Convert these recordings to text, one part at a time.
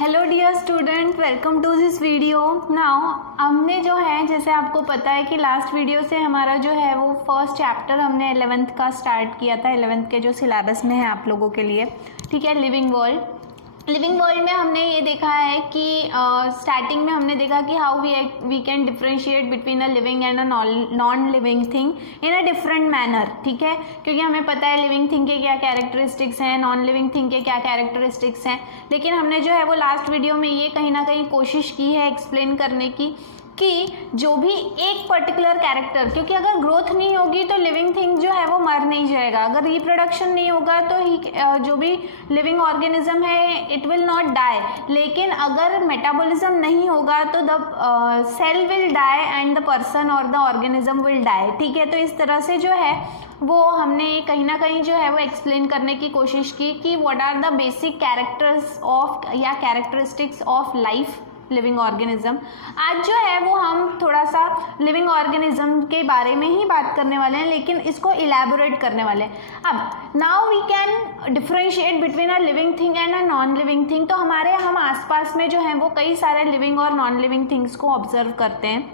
Hello dear student, welcome to this video. Now हमने जो है, जैसे आपको पता है कि लास्ट वीडियो से हमारा जो है वो फर्स्ट चैप्टर हमने 11th का स्टार्ट किया था। 11th के जो सिलेबस में है आप लोगों के लिए, ठीक है। लिविंग वर्ल्ड में हमने ये देखा है कि स्टार्टिंग में हमने देखा कि how we can differentiate between a living and a non living thing in a different manner, ठीक है। क्योंकि हमें पता है लिविंग थिंग के क्या कैरेक्टरिस्टिक्स हैं, नॉन लिविंग थिंग के क्या कैरेक्टरिस्टिक्स हैं। लेकिन हमने जो है वो लास्ट वीडियो में ये कहीं ना कहीं कोशिश की है एक्सप्लेन करने की कि जो भी एक पर्टिकुलर कैरेक्टर, क्योंकि अगर ग्रोथ नहीं होगी तो लिविंग थिंग जो है वो मर नहीं जाएगा, अगर रिप्रोडक्शन नहीं होगा तो जो भी लिविंग ऑर्गेनिज्म है इट विल नॉट डाई। लेकिन अगर मेटाबॉलिज्म नहीं होगा तो the cell will die and the person और द ऑर्गेनिज्म विल डाई, ठीक है। तो इस तरह से जो है वो हमने कहीं ना कहीं जो है वो एक्सप्लेन करने की कोशिश की कि what are the basic characters of या characteristics of life living organism. आज जो है वो हम थोड़ा सा लिविंग ऑर्गेनिज्म के बारे में ही बात करने वाले हैं, लेकिन इसको इलैबोरेट करने वाले हैं। अब now we can differentiate between a living thing and a non living thing. तो हम आसपास में जो है वो कई सारे लिविंग और नॉन लिविंग थिंग्स को ऑब्जर्व करते हैं,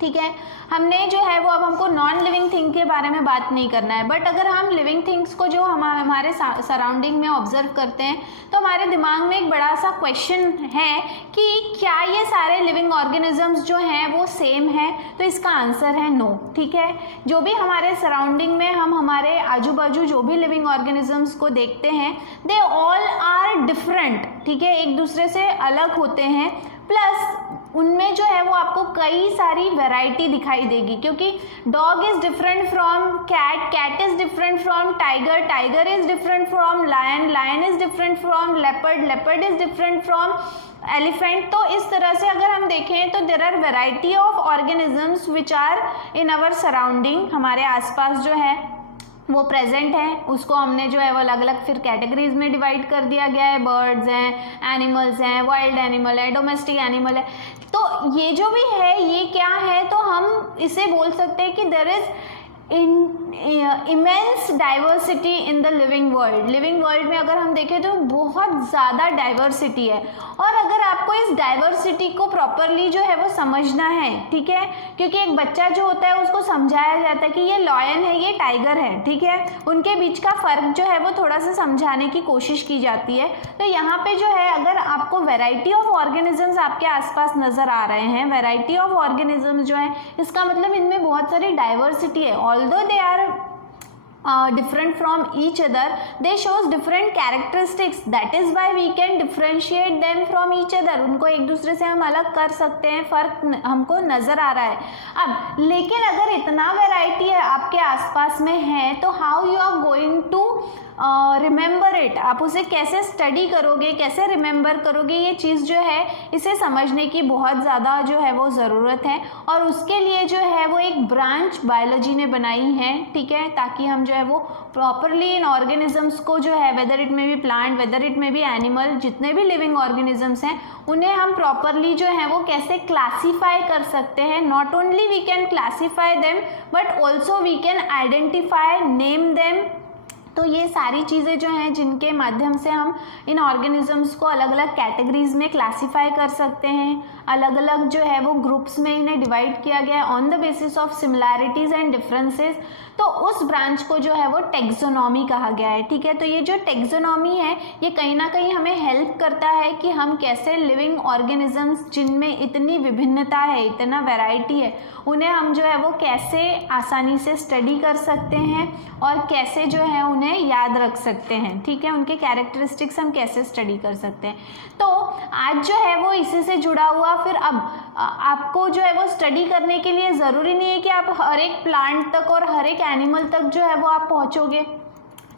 ठीक है। हमने जो है वो अब हमको नॉन लिविंग थिंग के बारे में बात नहीं करना है, बट अगर हम लिविंग थिंग्स को जो हमारे सराउंडिंग में ऑब्जर्व करते हैं तो हमारे दिमाग में एक बड़ा सा क्वेश्चन है कि क्या ये सारे लिविंग ऑर्गेनिजम्स जो हैं वो सेम है। तो इसका आंसर है नो, ठीक है। जो भी हमारे सराउंडिंग में हम हमारे आजू बाजू जो भी लिविंग ऑर्गेनिजम्स को देखते हैं दे ऑल आर डिफरेंट, ठीक है, एक दूसरे से अलग होते हैं। प्लस उनमें जो है वो आपको कई सारी वैरायटी दिखाई देगी, क्योंकि dog is different from cat, cat is different from tiger, tiger is different from lion, lion is different from leopard, leopard is different from elephant. तो इस तरह से अगर हम देखें तो there are variety of organisms which are in our surrounding, हमारे आसपास जो है वो प्रेजेंट है। उसको हमने जो है वो अलग अलग फिर कैटेगरीज में डिवाइड कर दिया गया है। बर्ड्स हैं, एनिमल्स हैं, वाइल्ड एनिमल है, डोमेस्टिक एनिमल है। तो ये जो भी है ये क्या है, तो हम इसे बोल सकते हैं कि there is immense diversity in the living world. Living world में अगर हम देखें तो बहुत ज़्यादा डाइवर्सिटी है, और अगर आपको इस डाइवर्सिटी को प्रॉपरली जो है वो समझना है, ठीक है, क्योंकि एक बच्चा जो होता है उसको समझाया जाता है कि ये लॉयन है, ये टाइगर है, ठीक है, उनके बीच का फ़र्क जो है वो थोड़ा सा समझाने की कोशिश की जाती है। तो यहाँ पे जो है अगर आपको वेराइटी ऑफ ऑर्गेनिजम्स आपके आसपास नज़र आ रहे हैं, वेराइटी ऑफ ऑर्गेनिजम्स जो है, इसका मतलब इनमें बहुत सारी डाइवर्सिटी है। Although they are different from each other, they shows different characteristics, that is why we can differentiate them from each other। उनको एक दूसरे से हम अलग कर सकते हैं, फ़र्क हमको नज़र आ रहा है। अब लेकिन अगर इतना वैरायटी है आपके आसपास में है तो how you are going to remember it, आप उसे कैसे स्टडी करोगे, कैसे रिमेंबर करोगे, ये चीज़ जो है इसे समझने की बहुत ज़्यादा जो है वो ज़रूरत है। और उसके लिए जो है वो एक ब्रांच बायोलॉजी ने बनाई है, ठीक है, ताकि हम जो है वो प्रॉपरली इन ऑर्गेनिजम्स को जो है, वेदर इट में बी प्लांट, वेदर इट में बी एनिमल, जितने भी लिविंग ऑर्गेनिजम्स हैं उन्हें हम प्रॉपरली जो है वो कैसे क्लासीफाई कर सकते हैं। Not only we can classify them but also we can identify, name them. तो ये सारी चीज़ें जो हैं जिनके माध्यम से हम इन ऑर्गेनिजम्स को अलग अलग कैटेगरीज में क्लासीफाई कर सकते हैं, अलग अलग जो है वो ग्रुप्स में इन्हें डिवाइड किया गया है on the basis of similarities and differences. तो उस ब्रांच को जो है वो टेक्सोनॉमी कहा गया है, ठीक है। तो ये जो टेक्सोनॉमी है ये कहीं ना कहीं हमें हेल्प करता है कि हम कैसे लिविंग ऑर्गेनिजम्स जिनमें इतनी विभिन्नता है, इतना वैरायटी है, उन्हें हम जो है वो कैसे आसानी से स्टडी कर सकते हैं और कैसे जो है उन्हें याद रख सकते हैं, ठीक है, उनके कैरेक्टरिस्टिक्स हम कैसे स्टडी कर सकते हैं। तो आज जो है वो इसी से जुड़ा हुआ, फिर अब आपको जो है वो स्टडी करने के लिए ज़रूरी नहीं है कि आप हर एक प्लांट तक और हर एक एनिमल तक जो है वो आप पहुँचोगे,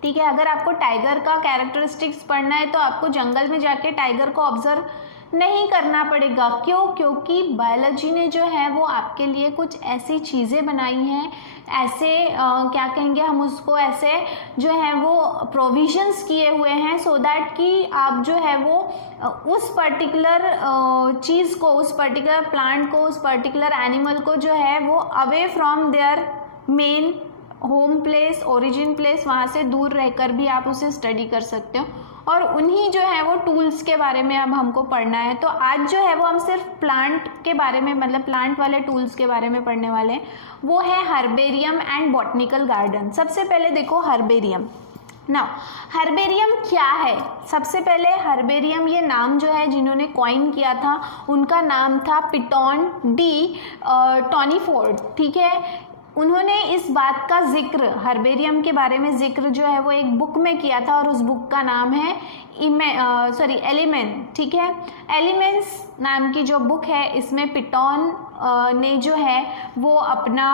ठीक है। अगर आपको टाइगर का कैरेक्टरिस्टिक्स पढ़ना है तो आपको जंगल में जाके टाइगर को ऑब्जर्व नहीं करना पड़ेगा। क्यों? क्योंकि बायोलॉजी ने जो है वो आपके लिए कुछ ऐसी चीज़ें बनाई हैं, ऐसे क्या कहेंगे हम उसको, ऐसे जो है वो प्रोविजंस किए हुए हैं सो दैट कि आप जो है वो उस पर्टिकुलर चीज़ को, उस पर्टिकुलर प्लांट को, उस पर्टिकुलर एनिमल को जो है वो away from their main home place, origin place, वहाँ से दूर रहकर भी आप उसे स्टडी कर सकते हो। और उन्हीं जो है वो टूल्स के बारे में अब हमको पढ़ना है। तो आज जो है वो हम सिर्फ प्लांट के बारे में, मतलब प्लांट वाले टूल्स के बारे में पढ़ने वाले हैं, वो है हर्बेरियम एंड बॉटनिकल गार्डन। सबसे पहले देखो हर्बेरियम। नाउ हर्बेरियम क्या है? सबसे पहले हर्बेरियम ये नाम जो है जिन्होंने कॉइन किया था उनका नाम था पिटॉन डी टॉनीफोर्ड, ठीक है। उन्होंने इस बात का जिक्र, हर्बेरियम के बारे में जिक्र जो है वो एक बुक में किया था और उस बुक का नाम है एलिमेंट, ठीक है। एलिमेंट्स नाम की जो बुक है इसमें पिटॉन ने जो है वो अपना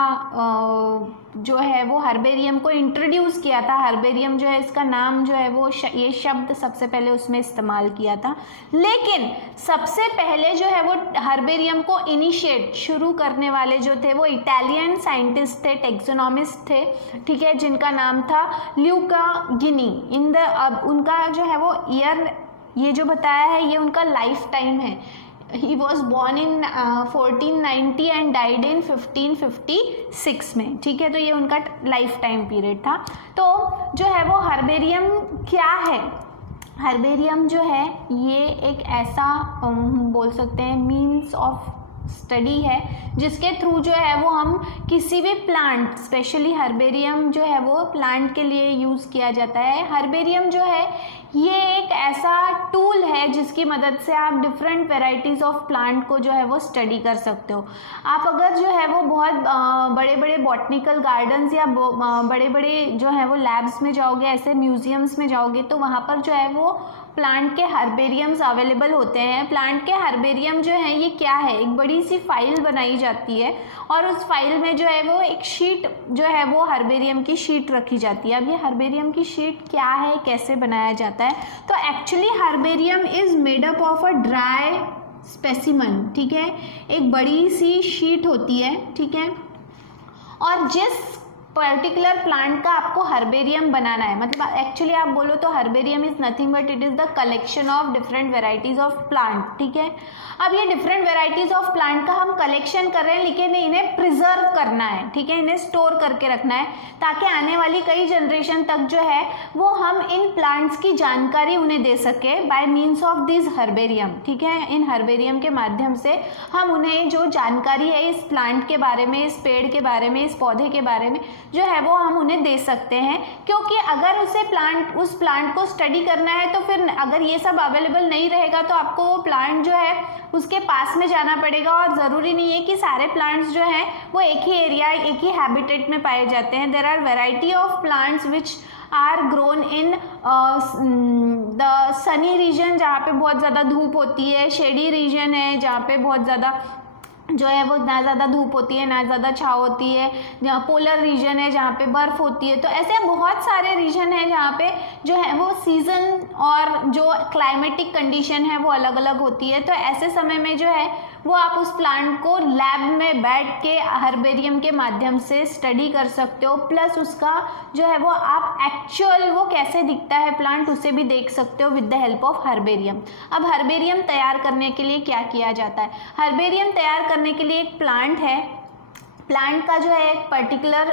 जो है वो हर्बेरियम को इंट्रोड्यूस किया था। हर्बेरियम जो है इसका नाम जो है वो ये शब्द सबसे पहले उसमें इस्तेमाल किया था। लेकिन सबसे पहले जो है वो हर्बेरियम को इनिशिएट शुरू करने वाले जो थे वो इटालियन साइंटिस्ट थे, टेक्सोनॉमिस्ट थे, ठीक है, जिनका नाम था ल्यूका गिनी। अब उनका जो है वो ईयर ये जो बताया है ये उनका लाइफ टाइम है। He was born in 1490 and died in 1556 में, ठीक है। तो ये उनका लाइफ टाइम पीरियड था। तो जो है वो हर्बेरियम क्या है? हर्बेरियम जो है ये एक ऐसा बोल सकते हैं मीन्स ऑफ स्टडी है जिसके थ्रू जो है वो हम किसी भी प्लांट, स्पेशली हर्बेरियम जो है वो प्लांट के लिए यूज़ किया जाता है। हर्बेरियम जो है ये एक ऐसा टूल है जिसकी मदद से आप डिफरेंट वेराइटीज़ ऑफ प्लांट को जो है वो स्टडी कर सकते हो। आप अगर जो है वो बहुत बड़े बड़े बॉटनिकल गार्डन्स या बड़े बड़े जो है वो लैब्स में जाओगे, ऐसे म्यूजियम्स में जाओगे तो वहाँ पर जो है वो प्लांट के हर्बेरियम्स अवेलेबल होते हैं। प्लांट के हर्बेरियम जो है ये क्या है? एक बड़ी सी फाइल बनाई जाती है और उस फाइल में जो है वो एक शीट जो है वो हर्बेरियम की शीट रखी जाती है। अब ये हर्बेरियम की शीट क्या है, कैसे बनाया जाता है? तो actually herbarium is made up of a dry specimen, ठीक है। एक बड़ी सी शीट होती है, ठीक है, और जिस पर्टिकुलर प्लांट का आपको हर्बेरियम बनाना है, मतलब एक्चुअली आप बोलो तो herbarium is nothing but it is the collection of different varieties of plant, ठीक है। अब ये डिफरेंट वेराइटीज ऑफ प्लांट का हम कलेक्शन कर रहे हैं लेकिन इन्हें प्रिजर्व करना है, ठीक है, इन्हें स्टोर करके रखना है ताकि आने वाली कई जनरेशन तक जो है वो हम इन प्लांट्स की जानकारी उन्हें दे सके bye means of this herbarium, ठीक है। इन हर्बेरियम के माध्यम से हम उन्हें जो जानकारी है इस प्लांट के बारे में, इस पेड़ के बारे में, इस पौधे के बारे में जो है वो हम उन्हें दे सकते हैं। क्योंकि अगर उस प्लांट को स्टडी करना है तो फिर अगर ये सब अवेलेबल नहीं रहेगा तो आपको वो प्लांट जो है उसके पास में जाना पड़ेगा और ज़रूरी नहीं है कि सारे प्लांट्स जो हैं वो एक ही एरिया, एक ही हैबिटेट में पाए जाते हैं। There are variety of plants which are grown in the sunny region, जहाँ पे बहुत ज़्यादा धूप होती है, शेडी रीजन है जहाँ पे बहुत ज़्यादा जो है वो ना ज़्यादा धूप होती है ना ज़्यादा छाँव होती है, जहाँ पोलर रीजन है जहाँ पे बर्फ़ होती है। तो ऐसे बहुत सारे रीजन हैं जहाँ पे जो है वो सीज़न और जो क्लाइमेटिक कंडीशन है वो अलग अलग होती है। तो ऐसे समय में जो है वो आप उस प्लांट को लैब में बैठ के हर्बेरियम के माध्यम से स्टडी कर सकते हो, प्लस उसका जो है वो आप एक्चुअल वो कैसे दिखता है प्लांट उसे भी देख सकते हो with the help of herbarium. अब हर्बेरियम तैयार करने के लिए क्या किया जाता है? हर्बेरियम तैयार करने के लिए एक प्लांट है, प्लांट का जो है एक पर्टिकुलर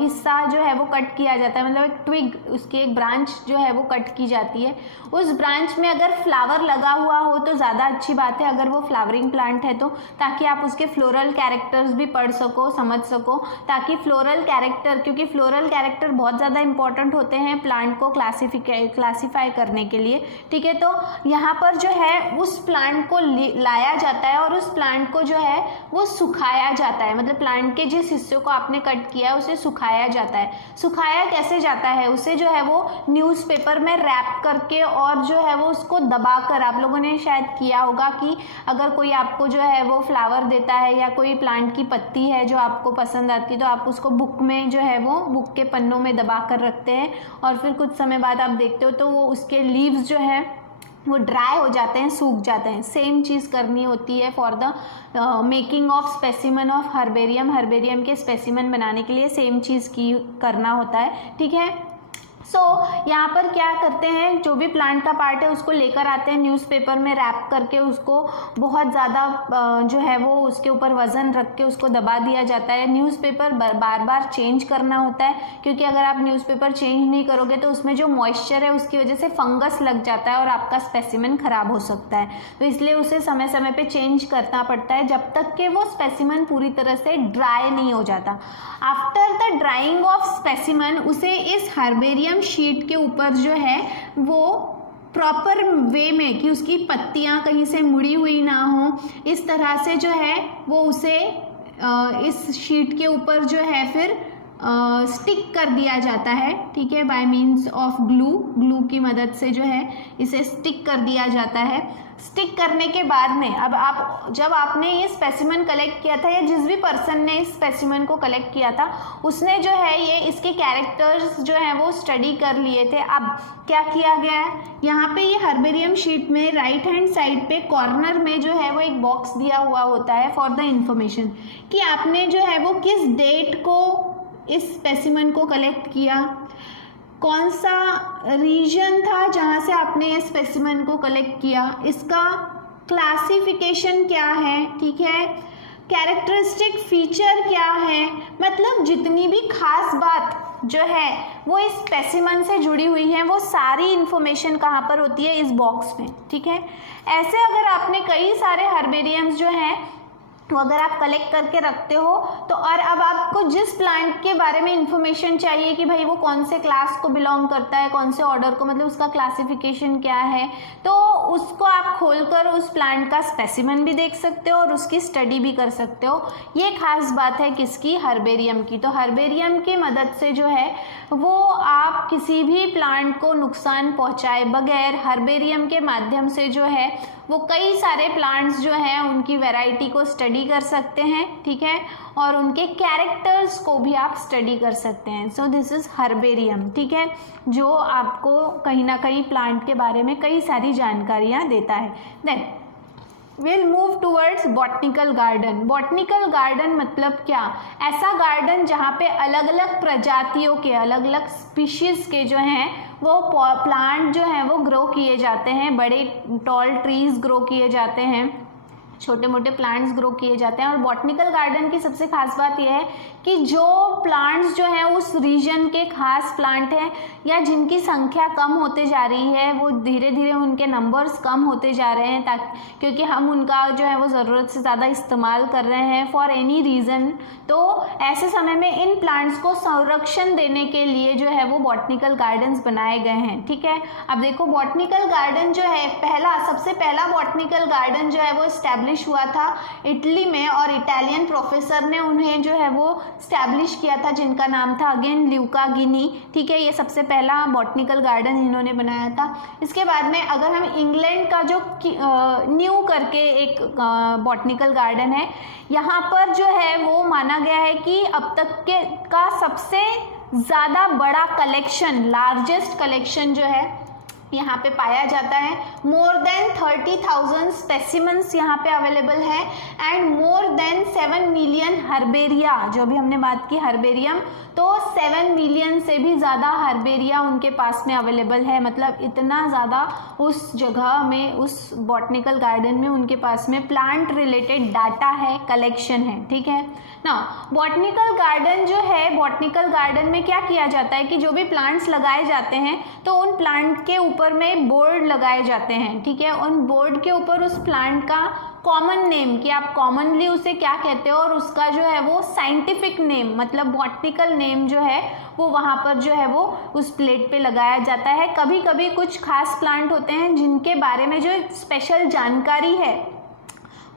हिस्सा जो है वो कट किया जाता है, मतलब एक ट्विग, उसकी एक ब्रांच जो है वो कट की जाती है। उस ब्रांच में अगर फ्लावर लगा हुआ हो तो ज़्यादा अच्छी बात है, अगर वो फ्लावरिंग प्लांट है तो, ताकि आप उसके फ्लोरल कैरेक्टर्स भी पढ़ सको, समझ सको, ताकि फ्लोरल कैरेक्टर, क्योंकि फ्लोरल कैरेक्टर बहुत ज़्यादा इंपॉर्टेंट होते हैं प्लांट को क्लासीफाई करने के लिए, ठीक है। तो यहाँ पर जो है उस प्लांट को लाया जाता है और उस प्लांट को जो है वो सुखाया जाता है, मतलब प्लांट के जिस हिस्से को आपने कट किया है उसे सुखाया जाता है। सुखाया कैसे जाता है? उसे जो है वो न्यूज़पेपर में रैप करके और जो है वो उसको दबाकर, आप लोगों ने शायद किया होगा कि अगर कोई आपको जो है वो फ्लावर देता है या कोई प्लांट की पत्ती है जो आपको पसंद आती है तो आप उसको बुक में जो है वो बुक के पन्नों में दबा कर रखते हैं और फिर कुछ समय बाद आप देखते हो तो वो उसके लीव्स जो है वो ड्राई हो जाते हैं, सूख जाते हैं। सेम चीज़ करनी होती है for the making of specimen of herbarium. Herbarium के स्पेसिमन बनाने के लिए सेम चीज़ करना होता है, ठीक है। यहाँ पर क्या करते हैं, जो भी प्लांट का पार्ट है उसको लेकर आते हैं, न्यूज़पेपर में रैप करके उसको बहुत ज़्यादा जो है वो उसके ऊपर वज़न रख के उसको दबा दिया जाता है। न्यूज़पेपर बार बार चेंज करना होता है, क्योंकि अगर आप न्यूज़पेपर चेंज नहीं करोगे तो उसमें जो मॉइस्चर है उसकी वजह से फंगस लग जाता है और आपका स्पेसिमेन ख़राब हो सकता है। तो इसलिए उसे समय समय पे चेंज करना पड़ता है जब तक कि वो स्पेसिमेन पूरी तरह से ड्राई नहीं हो जाता। After the drying of specimen उसे इस हर्बेरियम शीट के ऊपर जो है वो प्रॉपर वे में, कि उसकी पत्तियां कहीं से मुड़ी हुई ना हो, इस तरह से जो है वो उसे इस शीट के ऊपर जो है फिर स्टिक कर दिया जाता है, ठीक है, बाय मीन्स ऑफ ग्लू की मदद से जो है इसे स्टिक कर दिया जाता है। स्टिक करने के बाद में अब जब आपने ये स्पेसिमेन कलेक्ट किया था या जिस भी पर्सन ने इस स्पेसिमेन को कलेक्ट किया था उसने जो है ये इसके कैरेक्टर्स जो हैं वो स्टडी कर लिए थे। अब क्या किया गया है, यहाँ पे ये हर्बेरियम शीट में राइट हैंड साइड पे कॉर्नर में जो है वो एक बॉक्स दिया हुआ होता है फॉर द इंफॉर्मेशन, कि आपने जो है वो किस डेट को इस स्पेसिमेन को कलेक्ट किया, कौन सा रीजन था जहाँ से आपने ये स्पेसिमेन को कलेक्ट किया, इसका क्लासिफिकेशन क्या है, ठीक है, कैरेक्टरिस्टिक फीचर क्या है, मतलब जितनी भी खास बात जो है वो इस स्पेसिमेन से जुड़ी हुई है वो सारी इन्फॉर्मेशन कहाँ पर होती है, इस बॉक्स में, ठीक है। ऐसे अगर आपने कई सारे हर्बेरियम्स जो हैं तो अगर आप कलेक्ट करके रखते हो तो, और अब आपको जिस प्लांट के बारे में इंफॉर्मेशन चाहिए कि भाई वो कौन से क्लास को बिलोंग करता है, कौन से ऑर्डर को, मतलब उसका क्लासिफिकेशन क्या है, तो उसको आप खोलकर उस प्लांट का स्पेसिमेन भी देख सकते हो और उसकी स्टडी भी कर सकते हो। ये खास बात है किसकी, हर्बेरियम की। तो हर्बेरियम की मदद से जो है वो आप किसी भी प्लांट को नुकसान पहुंचाए बगैर हर्बेरियम के माध्यम से जो है वो कई सारे प्लांट्स जो हैं उनकी वैरायटी को स्टडी कर सकते हैं, ठीक है, और उनके कैरेक्टर्स को भी आप स्टडी कर सकते हैं। सो दिस इज़ हर्बेरियम, ठीक है, जो आपको कहीं ना कहीं प्लांट के बारे में कई सारी जानकारियाँ देता है। Then will move towards botanical garden. Botanical garden मतलब क्या, ऐसा गार्डन जहाँ पे अलग अलग प्रजातियों के, अलग अलग स्पीशीज़ के जो हैं वो प्लांट जो हैं वो ग्रो किए जाते हैं, बड़े टॉल ट्रीज ग्रो किए जाते हैं, छोटे मोटे प्लांट्स ग्रो किए जाते हैं। और बॉटनिकल गार्डन की सबसे खास बात यह है कि जो प्लांट्स जो हैं उस रीजन के खास प्लांट हैं या जिनकी संख्या कम होते जा रही है, वो धीरे धीरे उनके नंबर्स कम होते जा रहे हैं, ताकि क्योंकि हम उनका जो है वो ज़रूरत से ज़्यादा इस्तेमाल कर रहे हैं फॉर एनी रीज़न। तो ऐसे समय में इन प्लांट्स को संरक्षण देने के लिए जो है वो बॉटनिकल गार्डन्स बनाए गए हैं, ठीक है। अब देखो बॉटनिकल गार्डन जो है सबसे पहला बॉटनिकल गार्डन जो है वो इस्टेब्लिश हुआ था इटली में, और इटालियन प्रोफेसर ने उन्हें जो है वो स्टैब्लिश किया था, जिनका नाम था अगेन ल्यूका गिनी, ठीक है। ये सबसे पहला बॉटनिकल गार्डन इन्होंने बनाया था। इसके बाद में अगर हम इंग्लैंड का जो न्यू करके एक बॉटनिकल गार्डन है, यहाँ पर जो है वो माना गया है कि अब तक के का सबसे ज़्यादा बड़ा कलेक्शन, लार्जेस्ट कलेक्शन जो है यहाँ पे पाया जाता है। मोर देन 30,000 स्पेसिमेंस यहाँ पे अवेलेबल है and more than 7 million herbaria, जो भी हमने बात की हर्बेरियम, तो 7 मिलियन से भी ज़्यादा हर्बेरिया उनके पास में अवेलेबल है। मतलब इतना ज़्यादा उस जगह में, उस बॉटनिकल गार्डन में उनके पास में प्लांट रिलेटेड डाटा है, कलेक्शन है, ठीक है ना। बॉटनिकल गार्डन जो है, बॉटनिकल गार्डन में क्या किया जाता है कि जो भी प्लांट्स लगाए जाते हैं तो उन प्लांट के ऊपर में बोर्ड लगाए जाते हैं, ठीक है। उन बोर्ड के ऊपर उस प्लांट का कॉमन नेम, कि आप कॉमनली उसे क्या कहते हो, और उसका जो है वो साइंटिफिक नेम, मतलब बॉटनिकल नेम जो है वो वहाँ पर जो है वो उस प्लेट पे लगाया जाता है। कभी कभी कुछ खास प्लांट होते हैं जिनके बारे में जो स्पेशल जानकारी है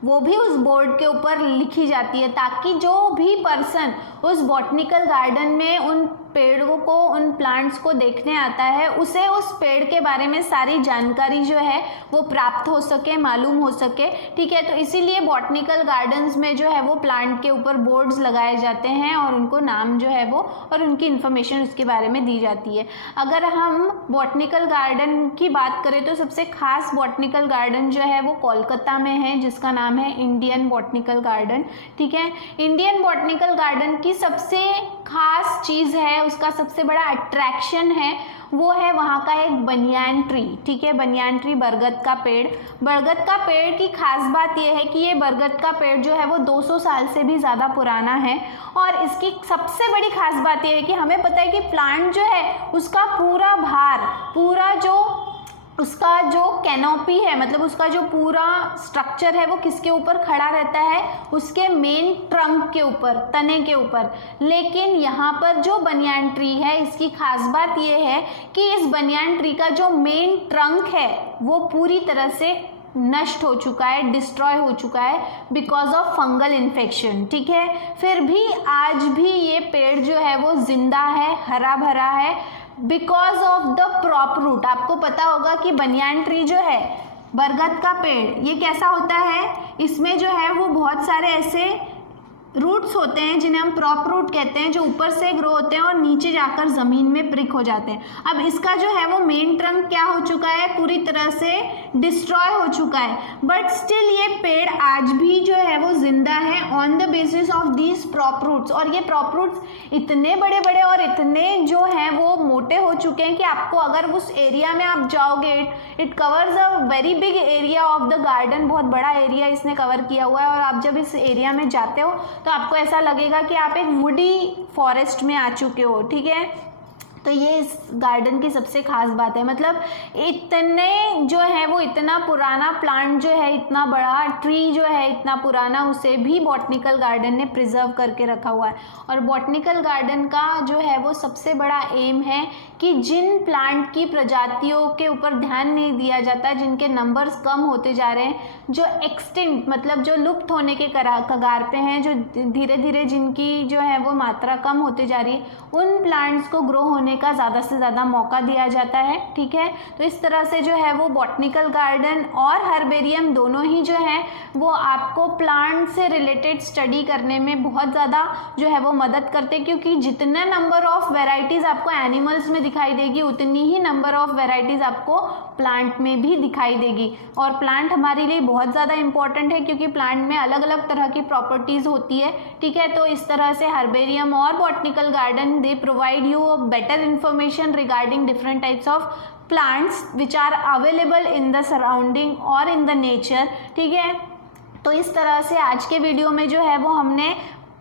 वो भी उस बोर्ड के ऊपर लिखी जाती है, ताकि जो भी पर्सन उस बॉटनिकल गार्डन में उन पेड़ों को, उन प्लांट्स को देखने आता है, उसे उस पेड़ के बारे में सारी जानकारी जो है वो प्राप्त हो सके, मालूम हो सके, ठीक है। तो इसीलिए बॉटनिकल गार्डन्स में जो है वो प्लांट के ऊपर बोर्ड्स लगाए जाते हैं और उनको नाम जो है वो और उनकी इन्फॉर्मेशन उसके बारे में दी जाती है। अगर हम बॉटनिकल गार्डन की बात करें तो सबसे खास बॉटनिकल गार्डन जो है वो कोलकाता में है, जिसका नाम है इंडियन बॉटनिकल गार्डन, ठीक है। इंडियन बॉटनिकल गार्डन की सबसे खास चीज़ है, उसका सबसे बड़ा अट्रैक्शन है, वो है वहाँ का एक बनियान ट्री। ठीक है, बनियान ट्री, बरगद का पेड़। बरगद का पेड़ की खास बात यह है कि ये बरगद का पेड़ जो है वो 200 साल से भी ज़्यादा पुराना है। और इसकी सबसे बड़ी खास बात यह है कि हमें पता है कि प्लांट जो है उसका पूरा भार, पूरा जो उसका जो कैनोपी है, मतलब उसका जो पूरा स्ट्रक्चर है वो किसके ऊपर खड़ा रहता है, उसके मेन ट्रंक के ऊपर, तने के ऊपर। लेकिन यहाँ पर जो बनियान ट्री है, इसकी खास बात ये है कि इस बनियान ट्री का जो मेन ट्रंक है वो पूरी तरह से नष्ट हो चुका है, डिस्ट्रॉय हो चुका है बिकॉज ऑफ फंगल इन्फेक्शन। ठीक है, फिर भी आज भी ये पेड़ जो है वो जिंदा है, हरा भरा है, because of the prop root. आपको पता होगा कि बनियान ट्री जो है, बरगद का पेड़, ये कैसा होता है, इसमें जो है वो बहुत सारे ऐसे रूट्स होते हैं जिन्हें हम प्रॉप रूट कहते हैं, जो ऊपर से ग्रो होते हैं और नीचे जाकर ज़मीन में प्रिक हो जाते हैं। अब इसका जो है वो मेन ट्रंक क्या हो चुका है, पूरी तरह से डिस्ट्रॉय हो चुका है, बट स्टिल ये पेड़ आज भी जो है वो जिंदा है on the basis of these prop roots. और ये प्रॉप रूट्स इतने बड़े बड़े और इतने जो हैं वो मोटे हो चुके हैं कि आपको अगर उस एरिया में आप जाओगे, it covers a very big area of the garden, बहुत बड़ा एरिया इसने कवर किया हुआ है। और आप जब इस एरिया में जाते हो तो आपको ऐसा लगेगा कि आप एक वुडी फॉरेस्ट में आ चुके हो। ठीक है, तो ये इस गार्डन की सबसे खास बात है। मतलब इतने जो है वो इतना पुराना प्लांट जो है, इतना बड़ा ट्री जो है, इतना पुराना, उसे भी बॉटनिकल गार्डन ने प्रिजर्व करके रखा हुआ है। और बॉटनिकल गार्डन का जो है वो सबसे बड़ा एम है कि जिन प्लांट की प्रजातियों के ऊपर ध्यान नहीं दिया जाता, जिनके नंबर्स कम होते जा रहे हैं, जो एक्सटिंक्ट मतलब जो लुप्त होने के कगार पे हैं, जो धीरे धीरे जिनकी जो है वो मात्रा कम होते जा रही है, उन प्लांट्स को ग्रो होने का ज़्यादा से ज़्यादा मौका दिया जाता है। ठीक है, तो इस तरह से जो है वो बॉटनिकल गार्डन और हर्बेरियम दोनों ही जो है वो आपको प्लांट से रिलेटेड स्टडी करने में बहुत ज़्यादा जो है वो मदद करते हैं, क्योंकि जितना नंबर ऑफ वेराइटीज़ आपको एनिमल्स में दिखाई देगी, उतनी ही नंबर ऑफ वेराइटीज़ आपको प्लांट में भी दिखाई देगी। और प्लांट हमारे लिए बहुत ज़्यादा इंपॉर्टेंट है क्योंकि प्लांट में अलग अलग तरह की प्रॉपर्टीज़ होती है। ठीक है, तो इस तरह से हर्बेरियम और botanical garden they provide you a better information regarding different types of plants which are available in the surrounding or in the nature। ठीक है, तो इस तरह से आज के वीडियो में जो है वो हमने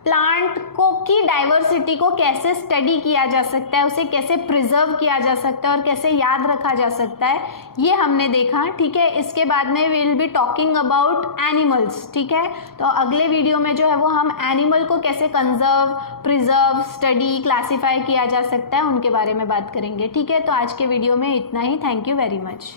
प्लांट को की डाइवर्सिटी को कैसे स्टडी किया जा सकता है, उसे कैसे प्रिजर्व किया जा सकता है और कैसे याद रखा जा सकता है, ये हमने देखा। ठीक है, इसके बाद में we will be talking about animals. ठीक है, तो अगले वीडियो में जो है वो हम एनिमल को कैसे कंजर्व, प्रिजर्व, स्टडी, क्लासीफाई किया जा सकता है, उनके बारे में बात करेंगे। ठीक है, तो आज के वीडियो में इतना ही। Thank you very much.